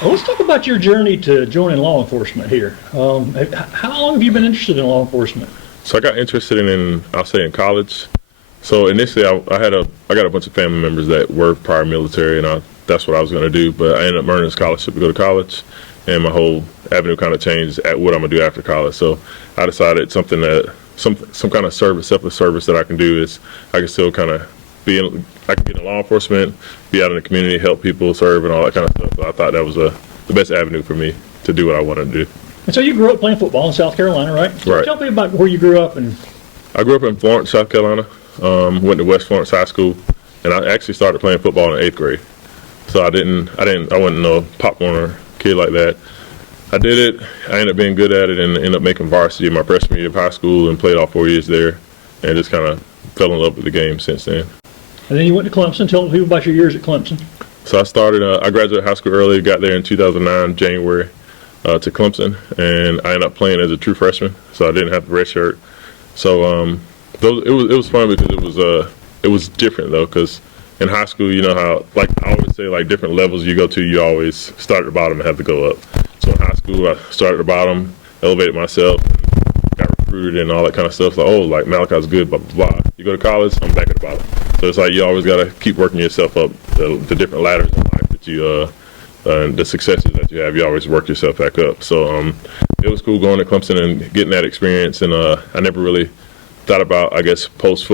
Well, let's talk about your journey to joining law enforcement here. How long have you been interested in law enforcement? So I got interested I'll say in college. So initially I got a bunch of family members that were prior military, and that's what I was going to do. But I ended up earning a scholarship to go to college, and my whole avenue kind of changed at what I'm going to do after college. So I decided some kind of service, separate service that I can do is I can still kind of I can get in law enforcement, be out in the community, help people, serve, and all that kind of stuff. So I thought that was the best avenue for me to do what I wanted to do. And so you grew up playing football in South Carolina, right? So Right. tell me about where you grew up. And I grew up in Florence, South Carolina. Went to West Florence High School, and I actually started playing football in 8th grade. So I wasn't no Pop Warner kid like that. I did it. I ended up being good at it and ended up making varsity my freshman year of high school and played all 4 years there, and just kind of fell in love with the game since then. then you went to Clemson. Tell people about your years at Clemson. So I graduated high school early, got there in 2009, January, to Clemson, and I ended up playing as a true freshman, so I didn't have the red shirt. So it was fun because it was different though, because in high school, you know how, like I always say, like different levels you go to, you always start at the bottom and have to go up. So in high school, I started at the bottom, elevated myself, got recruited and all that kind of stuff. So, like Malliciah's good, blah, blah, blah. You go to college, I'm back at the bottom. So it's like you always got to keep working yourself up the different ladders in life that you, and the successes that you have, you always work yourself back up. So it was cool going to Clemson and getting that experience. And I never really thought about, I guess, post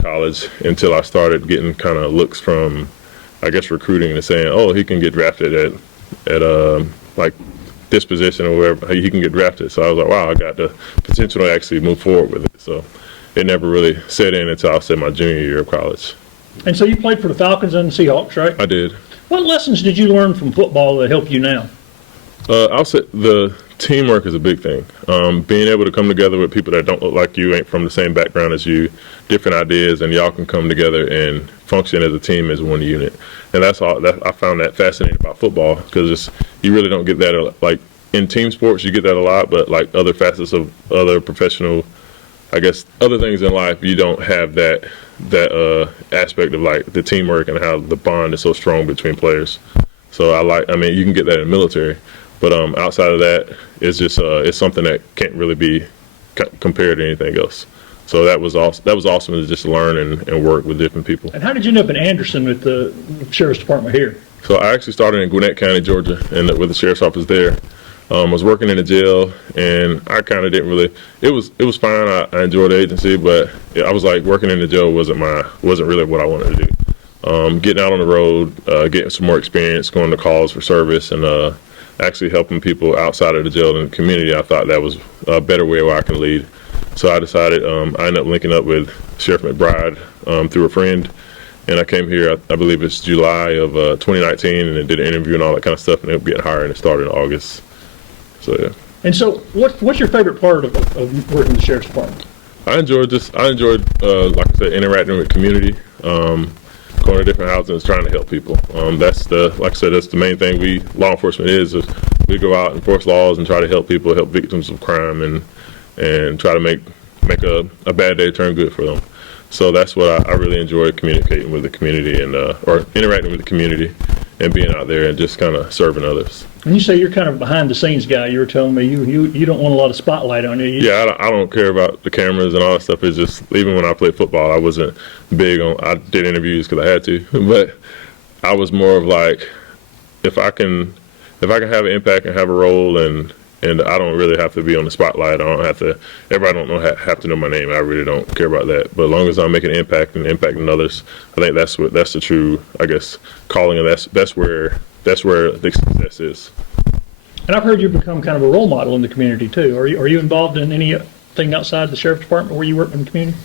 college until I started getting kind of looks from, I guess, recruiting and saying, oh, he can get drafted at like this position or wherever he can get drafted. So I was like, wow, I got the potential to actually move forward with it. So it never really set in until I was in my junior year of college. And so you played for the Falcons and the Seahawks, right? I did. What lessons did you learn from football that help you now? I'll say the teamwork is a big thing. Being able to come together with people that don't look like you, ain't from the same background as you, different ideas, and y'all can come together and function as a team as one unit. And that's all. I found that fascinating about football, because you really don't get that like in team sports. You get that a lot, but like other facets of other professional, I guess, other things in life, you don't have that aspect of like the teamwork and how the bond is so strong between players. So I mean, you can get that in the military. But outside of that, it's just it's something that can't really be compared to anything else. So that was awesome to just learn and work with different people. And how did you end up in Anderson with the Sheriff's Department here? So I actually started in Gwinnett County, Georgia, and with the Sheriff's Office there. I was working in the jail, and I kind of didn't really. It was fine. I enjoyed the agency, but I was like, working in the jail wasn't really what I wanted to do. Getting out on the road, getting some more experience, going to calls for service, and actually helping people outside of the jail in the community, I thought that was a better way where I can lead. So I decided, I ended up linking up with Sheriff McBride through a friend, and I came here, I believe it's July of 2019, and then did an interview and all that kind of stuff, and ended up getting hired, and it started in August. So yeah. And so what's your favorite part of working in the Sheriff's Department? I enjoyed, like I said, interacting with community, going to different houses, trying to help people. That's the main thing law enforcement is we go out and enforce laws and try to help people, help victims of crime, and try to make a bad day turn good for them. So that's what I really enjoy, communicating with the community and or interacting with the community and being out there and just kind of serving others. And you say you're kind of behind the scenes guy. You were telling me you don't want a lot of spotlight on you. Yeah, I don't care about the cameras and all that stuff. It's just, even when I played football, I wasn't big on. I did interviews because I had to, but I was more of like, if I can have an impact and have a role, and I don't really have to be on the spotlight. I don't have to. Everybody don't have to know my name. I really don't care about that. But as long as I'm making an impact and impacting others, I think that's the true, I guess, calling, and that's where the success is. And I've heard you've become kind of a role model in the community too. Are you involved in anything outside the Sheriff's Department where you work in the community?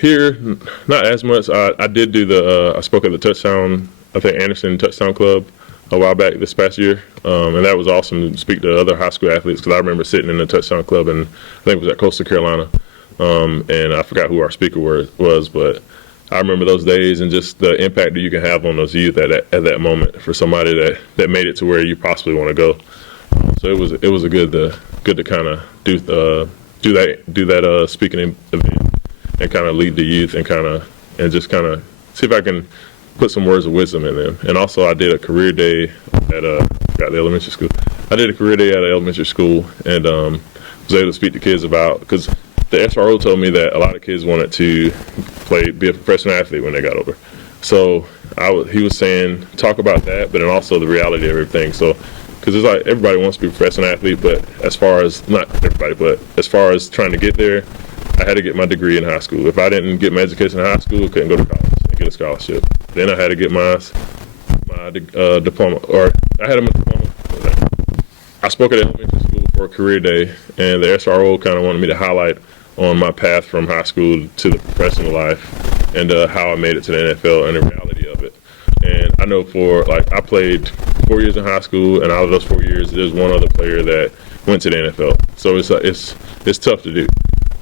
Here, not as much. I did do I spoke at the Anderson Touchdown Club a while back this past year, and that was awesome to speak to other high school athletes, because I remember sitting in the Touchdown Club, and I think it was at Coastal Carolina, and I forgot who our speaker was, but I remember those days and just the impact that you can have on those youth at that moment for somebody that made it to where you possibly want to go. So it was a good to kind of do that speaking event and kind of lead the youth and just kind of see if I can put some words of wisdom in them. And also I did a career day at got to elementary school. I did a career day at an elementary school and was able to speak to kids about, because the SRO told me that a lot of kids wanted to be a professional athlete when they got older. So he was saying, talk about that, but then also the reality of everything. So, because it's like everybody wants to be a professional athlete, but as far as, not everybody, but as far as trying to get there, I had to get my degree in high school. If I didn't get my education in high school, I couldn't go to college and get a scholarship. Then I had to get my diploma, or I had a diploma. I spoke at elementary school for a career day, and the SRO kind of wanted me to highlight on my path from high school to the professional life and how I made it to the NFL and the reality of it. And I know I played 4 years in high school, and out of those 4 years, there's one other player that went to the NFL. So it's tough to do.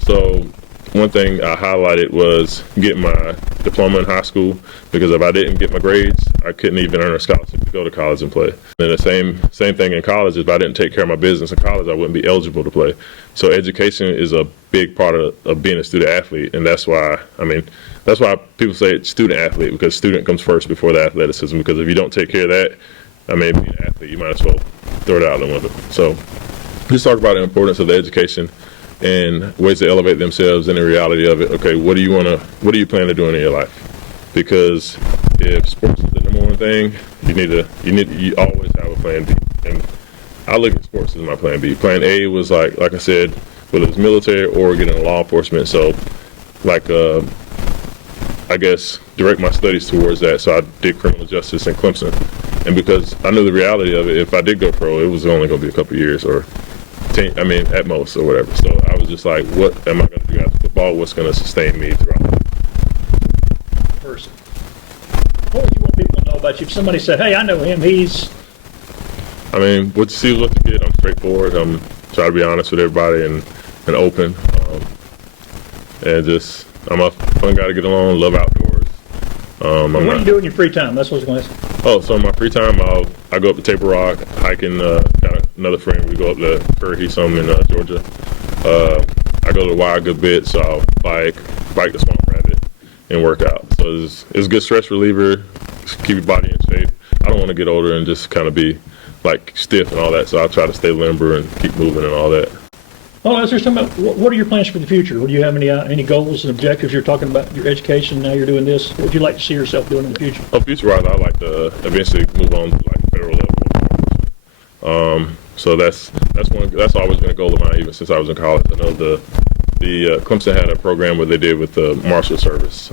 So one thing I highlighted was getting my diploma in high school, because if I didn't get my grades, I couldn't even earn a scholarship to go to college and play. And the same thing in college. If I didn't take care of my business in college, I wouldn't be eligible to play. So education is a big part of being a student athlete, and that's why people say student athlete, because student comes first before the athleticism. Because if you don't take care of that, being an athlete, you might as well throw it out the window. So just talk about the importance of the education and ways to elevate themselves and the reality of it. Okay, what do you plan to do in your life? Because if sports is the number one thing, you always have a plan B. And I look at sports as my plan B. Plan A was like I said, whether it's military or getting law enforcement. So I guess direct my studies towards that. So I did criminal justice in Clemson. And because I knew the reality of it, if I did go pro, it was only going to be a couple of years or at most or whatever. So I was just like, what am I going to do after football? What's going to sustain me throughout the person? What would you want people to know about you? If somebody said, hey, I know him, what you see with the kid, I'm straightforward. I'm try to be honest with everybody and open. I'm a fun guy to get along, love outdoors. What do you do in your free time? That's what I was going to ask. Oh, so in my free time, I go up to Table Rock, hiking, got another friend, we go up to Curry, he's some in Georgia. I go to the Y a good bit, so I'll bike the Swamp Rabbit, and work out. So it's a good stress reliever, keep your body in shape. I don't want to get older and just kind of be like stiff and all that, so I try to stay limber and keep moving and all that. Well, as we're talking about, what are your plans for the future? Do you have any goals and objectives? You're talking about your education, now you're doing this. What would you like to see yourself doing in the future? Future-wise, I'd like to eventually move on to like federal level. So that's always been a goal of mine, even since I was in college. I know the Clemson had a program where they did with the Marshal Service,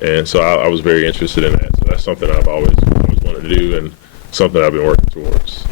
and so I was very interested in that. So that's something I've always wanted to do, and something I've been working towards.